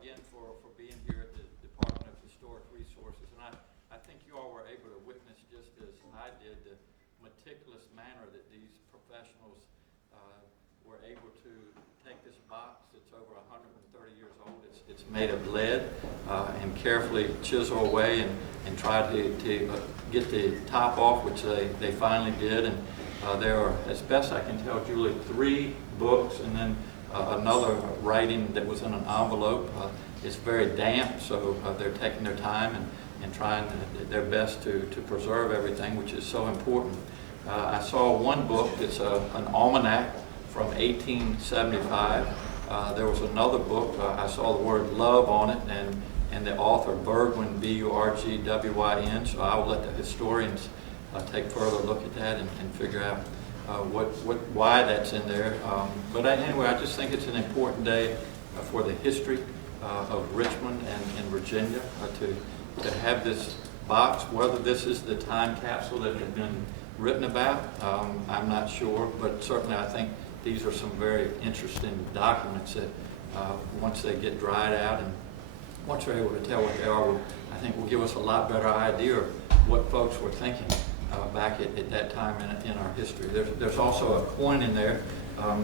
again for being here at the Department of Historic Resources. And I think you all were able to witness, just as I did, the meticulous manner that these professionals were able to take this box that's over 130 years old. It's made of lead and carefully chisel away and try to get the top off, which they finally did. And there are, as best I can tell, Julie, 3 books and then another writing that was in an envelope. It's very damp, so they're taking their time and trying their best to preserve everything, which is so important. I saw one book that's an almanac from 1875. There was another book, I saw the word love on it, and the author Burgwyn, B-U-R-G-W-Y-N, so I will let the historians take further look at that and figure out why that's in there. But anyway, I just think it's an important day for the history of Richmond and Virginia to have this box. Whether this is the time capsule that had been written about, I'm not sure, but certainly I think these are some very interesting documents that once they get dried out and once we're able to tell what they are, I think will give us a lot better idea of what folks were thinking back at that time in our history. There's also a coin in there.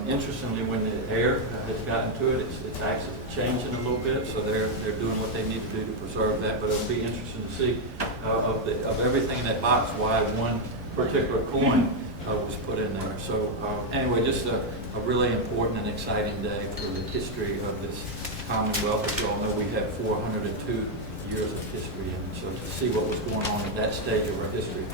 Interestingly, when the air has gotten to it, it's actually changing a little bit, so they're doing what they need to do to preserve that. But it'll be interesting to see of everything in that box why one particular coin was put in there. So anyway, just a really important and exciting day for the history of this Commonwealth. As you all know, we have 402 years of history, and so to see what was going on at that stage of our history,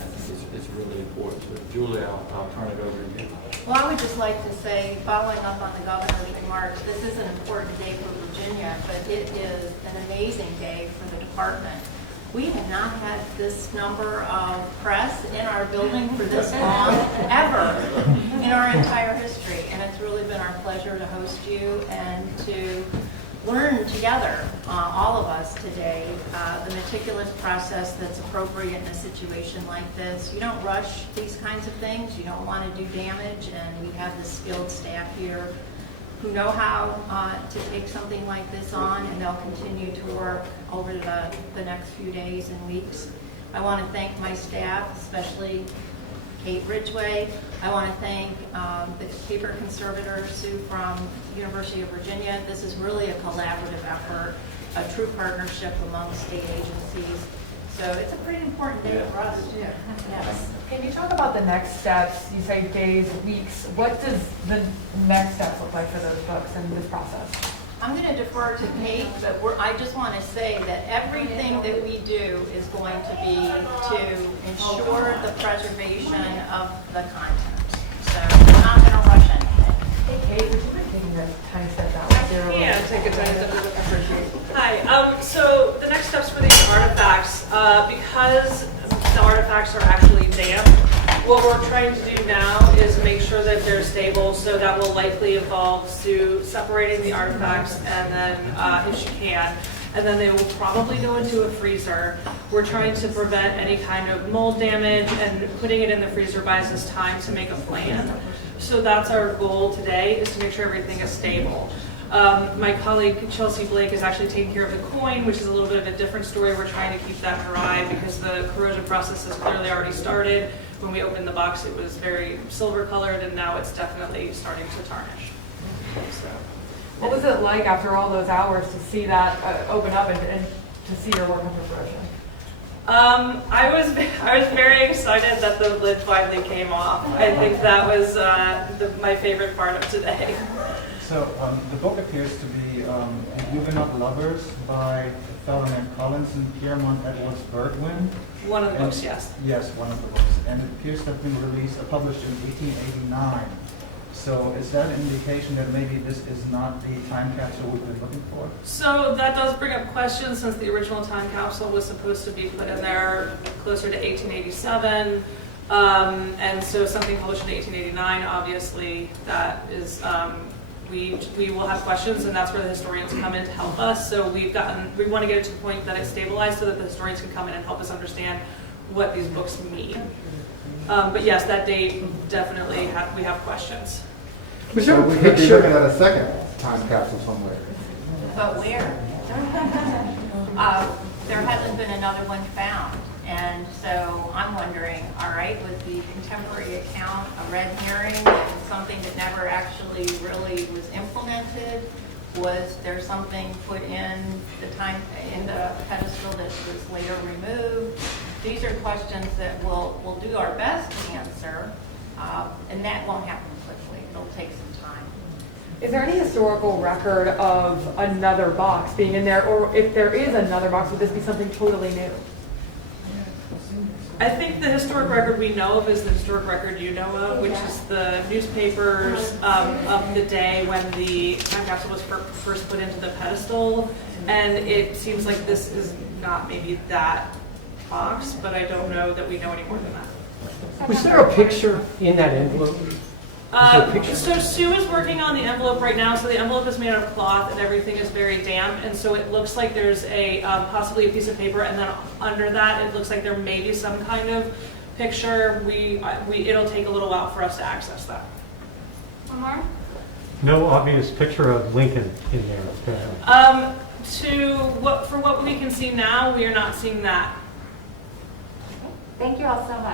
I think it's really important. So Julie, I'll turn it over to you. Well, I would just like to say, following up on the governor's remarks, this is an important day for Virginia, but it is an amazing day for the department. We have not had this number of press in our building for this long, ever, in our entire history. And it's really been our pleasure to host you and to learn together, all of us today, the meticulous process that's appropriate in a situation like this. You don't rush these kinds of things. You don't want to do damage, and we have the skilled staff here who know how to take something like this on, and they'll continue to work over the next few days and weeks. I want to thank my staff, especially Kate Ridgway. I want to thank the paper conservator, Sue, from University of Virginia. This is really a collaborative effort, a true partnership among state agencies. So it's a pretty important day for us, too. Yes. Can you talk about the next steps? You say days, weeks. What does the next steps look like for those books and this process? I'm going to defer to Kate, but I just want to say that everything that we do is going to be to ensure the preservation of the content. So we're not going to rush anything. Hey, Kate, would you mind taking the tiny step out? Yeah, take a tiny step out. Hi. So the next steps for these artifacts, because the artifacts are actually damp, what we're trying to do now is make sure that they're stable, so that will likely evolve to separating the artifacts and then, if you can, and then they will probably go into a freezer. We're trying to prevent any kind of mold damage, and putting it in the freezer buys us time to make a plan. So that's our goal today, is to make sure everything is stable. My colleague Chelsea Blake is actually taking care of the coin, which is a little bit of a different story. We're trying to keep that dry because the corrosion process has clearly already started. When we opened the box, it was very silver colored, and now it's definitely starting to tarnish. So, what was it like after all those hours to see that open up and to see your work come to fruition? I was very excited that the lid finally came off. I think that was my favorite part of today. So the book appears to be Huguenot Lovers by a fellow named Collins and Piermont Edwards Burgwyn. One of the books, yes. Yes, one of the books. And it appears to have been published in 1889. So is that an indication that maybe this is not the time capsule we've been looking for? So that does bring up questions, since the original time capsule was supposed to be put in there closer to 1887. And so something published in 1889, obviously, that is, we will have questions, and that's where the historians come in to help us. So we want to get it to the point that it's stabilized so that the historians can come in and help us understand what these books mean. But yes, that date, definitely we have questions. So we could be looking at a second time capsule somewhere. But where? There hasn't been another one found. And so I'm wondering, all right, was the contemporary account a red herring, something that never actually really was implemented? Was there something put in the pedestal that was later removed? These are questions that we'll do our best to answer, and that won't happen quickly. It'll take some time. Is there any historical record of another box being in there, or if there is another box, would this be something totally new? I think the historic record we know of is the historic record you know of, which is the newspapers of the day when the time capsule was first put into the pedestal. And it seems like this is not maybe that box, but I don't know that we know any more than that. Was there a picture in that envelope? So Sue is working on the envelope right now. So the envelope is made out of cloth and everything is very damp. And so it looks like there's a possibly a piece of paper, and then under that it looks like there may be some kind of picture. It'll take a little while for us to access that. One more? No obvious picture of Lincoln in there. For what we can see now, we are not seeing that. Thank you all so much.